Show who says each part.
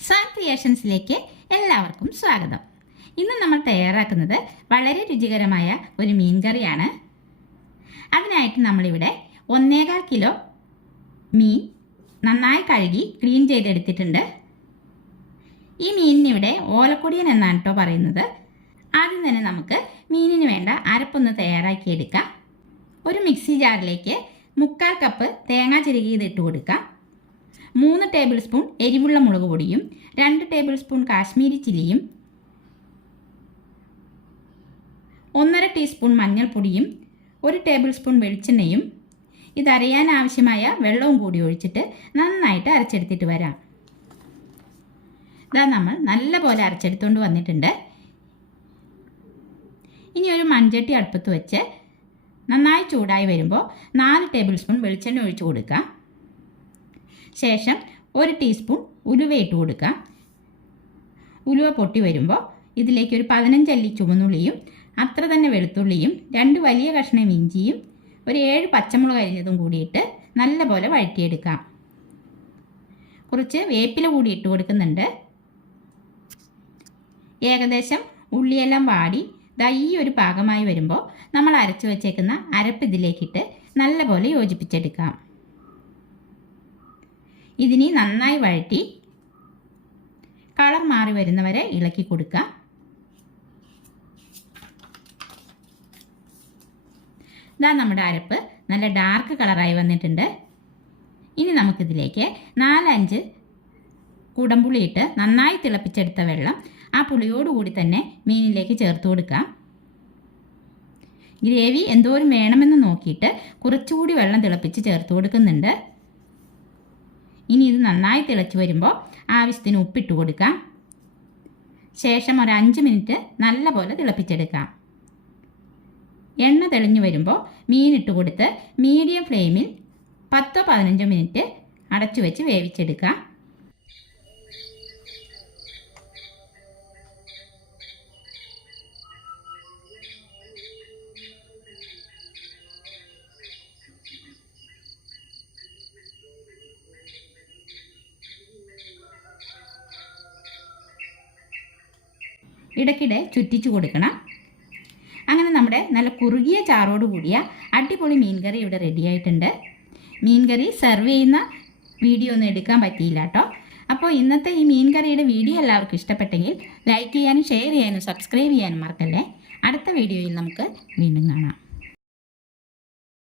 Speaker 1: കിച്ചൺസിലേക്ക് എല്ലാവർക്കും സ്വാഗതം. ഇന്ന് നമ്മൾ തയ്യാറാക്കുന്നത് വളരെ രുചികരമായ ഒരു മീൻ കറിയാണ് അതിനായിട്ട് നമ്മളിവിടെ ഒന്നേകാൽ കിലോ മീൻ നന്നായി കഴുകി ക്ലീൻ ചെയ്തെടുത്തിട്ടുണ്ട്. ഈ മീനിനിവിടെ ഓലക്കൊടിയൻ എന്നാണ് കേട്ടോ പറയുന്നത്. ആദ്യം തന്നെ നമുക്ക് മീനിന് വേണ്ട അരപ്പൊന്ന് തയ്യാറാക്കിയെടുക്കാം. ഒരു മിക്സി ജാറിലേക്ക് മുക്കാൽ കപ്പ് തേങ്ങ ചിരുകിയത് ഇട്ട് കൊടുക്കാം മൂന്ന് ടേബിൾ സ്പൂൺ എരിവുള്ള മുളക് പൊടിയും രണ്ട് ടേബിൾ സ്പൂൺ കാശ്മീരി ചില്ലിയും ഒന്നര ടീസ്പൂൺ മഞ്ഞൾപ്പൊടിയും ഒരു ടേബിൾ സ്പൂൺ വെളിച്ചെണ്ണയും ഇതറിയാൻ ആവശ്യമായ വെള്ളവും കൂടി ഒഴിച്ചിട്ട് നന്നായിട്ട് അരച്ചെടുത്തിട്ട് വരാം. ഇതാ നമ്മൾ നല്ല പോലെ അരച്ചെടുത്തുകൊണ്ട് വന്നിട്ടുണ്ട്. ഇനി ഒരു മൺചട്ടി അടുപ്പത്ത് വെച്ച് നന്നായി ചൂടായി വരുമ്പോൾ നാല് ടേബിൾ സ്പൂൺ വെളിച്ചെണ്ണ ഒഴിച്ച് കൊടുക്കാം. ശേഷം ഒരു ടീസ്പൂൺ ഉലുവ ഇട്ട് കൊടുക്കാം ഉലുവ പൊട്ടി വരുമ്പോൾ ഇതിലേക്ക് ഒരു പതിനഞ്ചല്ലി ചുവന്നുള്ളിയും അത്ര തന്നെ വെളുത്തുള്ളിയും രണ്ട് വലിയ കഷ്ണം ഇഞ്ചിയും ഒരു ഏഴ് പച്ചമുളക് അരിഞ്ഞതും കൂടിയിട്ട് നല്ലപോലെ വഴറ്റിയെടുക്കാം. കുറച്ച് വേപ്പില കൂടി ഇട്ട് കൊടുക്കുന്നുണ്ട്. ഏകദേശം ഉള്ളിയെല്ലാം വാടി ദാ ഈ ഒരു പാകമായി വരുമ്പോൾ നമ്മൾ അരച്ചു വച്ചേക്കുന്ന അരപ്പ് ഇതിലേക്കിട്ട് നല്ലപോലെ യോജിപ്പിച്ചെടുക്കാം. ഇതിനി നന്നായി വഴറ്റി കളർ മാറി വരുന്നവരെ ഇളക്കി കൊടുക്കുക ഇതാ നമ്മുടെ അരപ്പ് നല്ല ഡാർക്ക് കളറായി വന്നിട്ടുണ്ട്. ഇനി നമുക്കിതിലേക്ക് നാലഞ്ച് കുടംപുളിയിട്ട് നന്നായി തിളപ്പിച്ചെടുത്ത വെള്ളം ആ പുളിയോടുകൂടി തന്നെ മീനിലേക്ക് ചേർത്ത് കൊടുക്കാം. ഗ്രേവി എന്തോരം വേണമെന്ന് നോക്കിയിട്ട് കുറച്ചുകൂടി വെള്ളം തിളപ്പിച്ച് ചേർത്ത് കൊടുക്കുന്നുണ്ട്. ഇനി ഇത് നന്നായി തിളച്ച് വരുമ്പോൾ ആവശ്യത്തിന് ഉപ്പിട്ട് കൊടുക്കാം. ശേഷം ഒരു അഞ്ച് മിനിറ്റ് നല്ല പോലെ തിളപ്പിച്ചെടുക്കാം. എണ്ണ തെളിഞ്ഞു വരുമ്പോൾ മീനിട്ട് കൊടുത്ത് മീഡിയം ഫ്ലെയിമിൽ പത്തോ പതിനഞ്ചോ മിനിറ്റ് അടച്ചു വെച്ച് വേവിച്ചെടുക്കാം. ഇടയ്ക്കിടെ ചുറ്റിച്ചു കൊടുക്കണം. അങ്ങനെ നമ്മുടെ നല്ല കുറുകിയ ചാറോട് കൂടിയ അടിപൊളി മീൻകറി ഇവിടെ റെഡിയായിട്ടുണ്ട് മീൻകറി സെർവ് ചെയ്യുന്ന വീഡിയോ ഒന്നും എടുക്കാൻ പറ്റിയില്ല കേട്ടോ അപ്പോൾ ഇന്നത്തെ ഈ മീൻകറിയുടെ വീഡിയോ എല്ലാവർക്കും ഇഷ്ടപ്പെട്ടെങ്കിൽ ലൈക്ക് ചെയ്യാനും ഷെയർ ചെയ്യാനും സബ്സ്ക്രൈബ് ചെയ്യാനും മറക്കല്ലേ. അടുത്ത വീഡിയോയിൽ നമുക്ക് വീണ്ടും കാണാം.